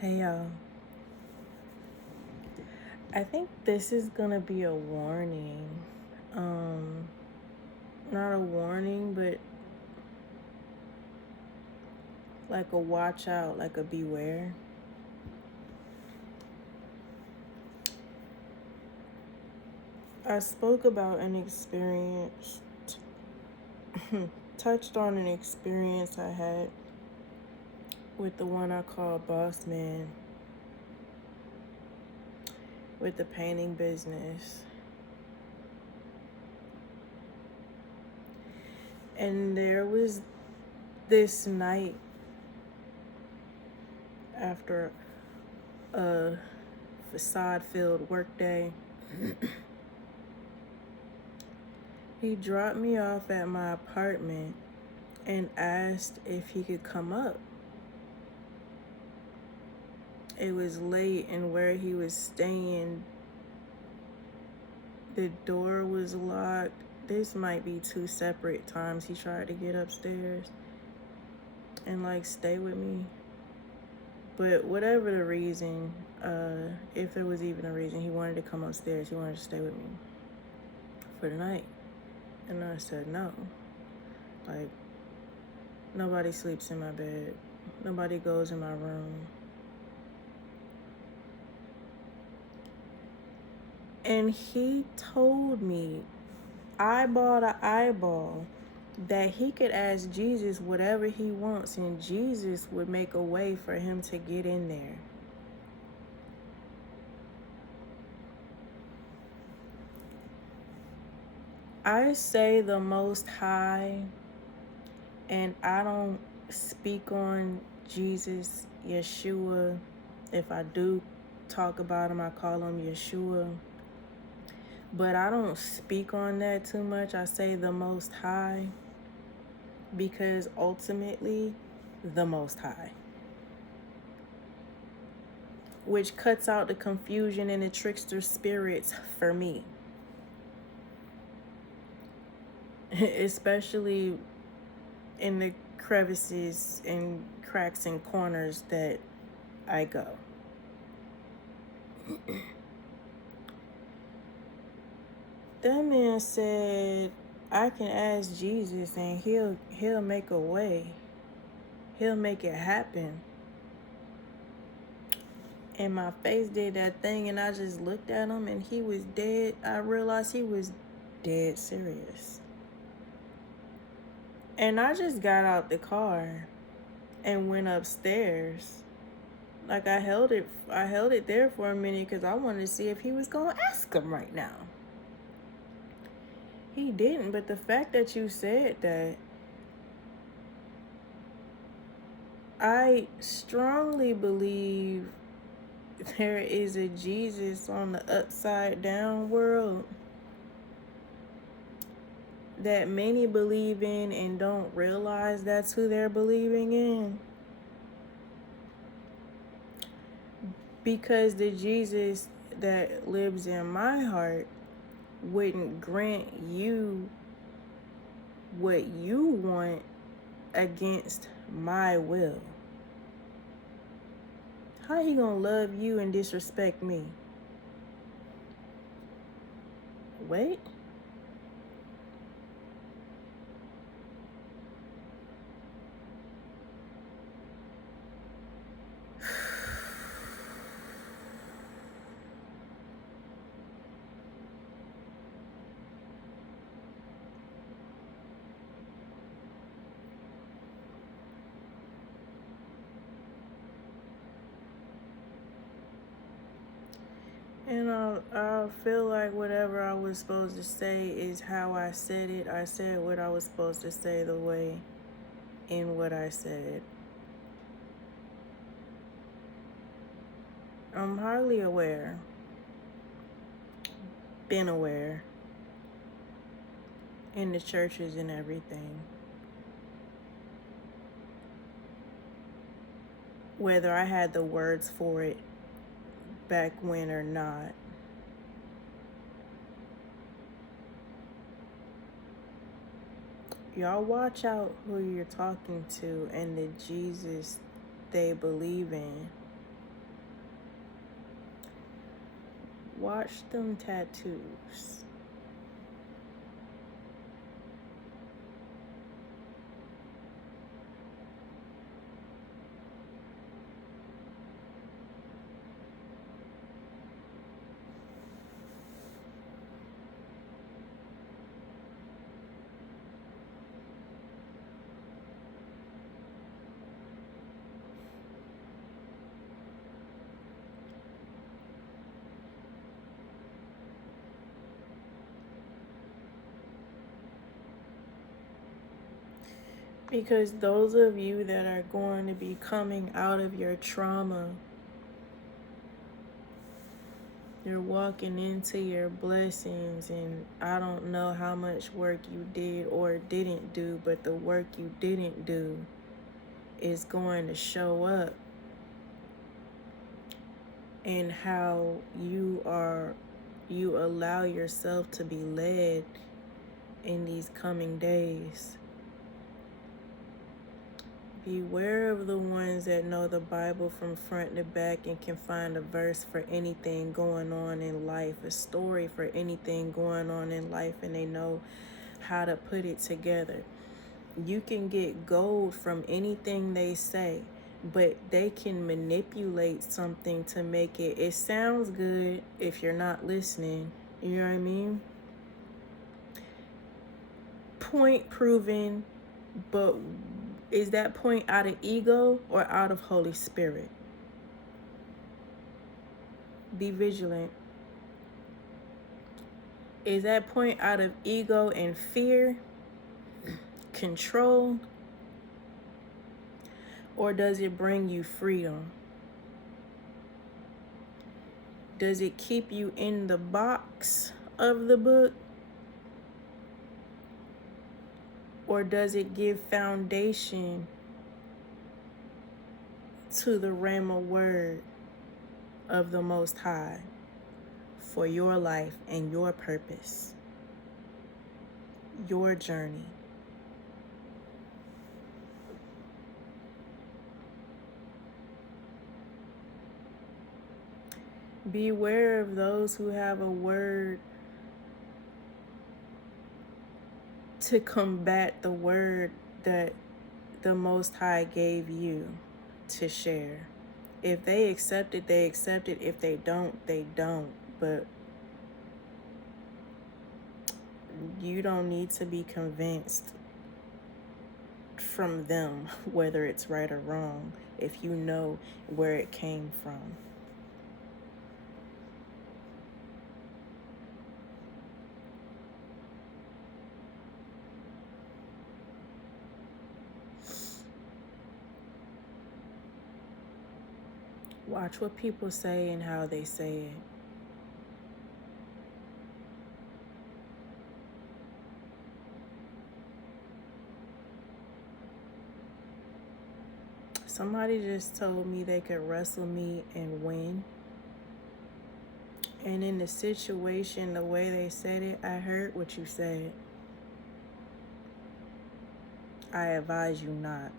Hey y'all. I think this is gonna be a warning. Um, Not a warning, but like a watch out, like a beware. I spoke about an experience, touched on an experience I had with the one I call Boss Man, with the painting business. And there was this night after a facade-filled workday. He dropped me off at my apartment and asked if he could come up. It was late, and where he was staying, the door was locked. This might be two separate times he tried to get upstairs and stay with me. But whatever the reason, if there was even a reason, he wanted to come upstairs. He wanted to stay with me for the night. And I said no. Nobody sleeps in my bed. Nobody goes in my room. And he told me, eyeball to eyeball, that he could ask Jesus whatever he wants and Jesus would make a way for him to get in there. I say the Most High, and I don't speak on Jesus, Yeshua. If I do talk about him, I call him Yeshua. But I don't speak on that too much. I say the Most High because ultimately, the Most High. Which cuts out the confusion and the trickster spirits for me. Especially in the crevices and cracks and corners that I go. That man said, I can ask Jesus and he'll make a way. He'll make it happen. And my face did that thing, and I just looked at him, and he was dead. I realized he was dead serious. And I just got out the car and went upstairs. I held it there for a minute because I wanted to see if he was going to ask him right now. He didn't, but the fact that you said that, I strongly believe there is a Jesus on the upside down world that many believe in and don't realize that's who they're believing in. Because the Jesus that lives in my heart wouldn't grant you what you want against my will. How he gonna love you and disrespect me? Wait. And I feel like whatever I was supposed to say is how I said it. I said what I was supposed to say the way in what I said. I'm hardly aware. Been aware. In the churches and everything. Whether I had the words for it back when or not. Y'all watch out who you're talking to and the Jesus they believe in. Watch them tattoos. Because those of you that are going to be coming out of your trauma, you're walking into your blessings, and I don't know how much work you did or didn't do, but the work you didn't do is going to show up in how you allow yourself to be led in these coming days. Beware of the ones that know the Bible from front to back and can find a verse for anything going on in life, a story for anything going on in life, and they know how to put it together. You can get gold from anything they say, but they can manipulate something to make it sounds good if you're not listening. You know what I mean? Point proven, but is that point out of ego or out of Holy Spirit? Be vigilant. Is that point out of ego and fear, control, or does it bring you freedom? Does it keep you in the box of the book? Or does it give foundation to the Rhema word of the Most High for your life and your purpose, your journey? Beware of those who have a word to combat the word that the Most High gave you to share. If they accept it, they accept it. If they don't, they don't. But you don't need to be convinced from them whether it's right or wrong if you know where it came from. Watch what people say and how they say it. Somebody just told me they could wrestle me and win. And in the situation, the way they said it, I heard what you said. I advise you not.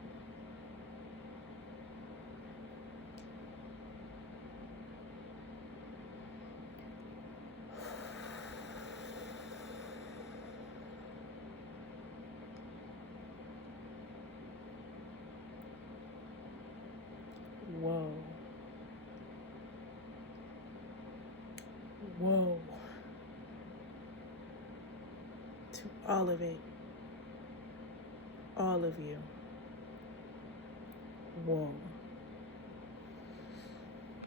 Whoa. Whoa. To all of it. All of you. Whoa.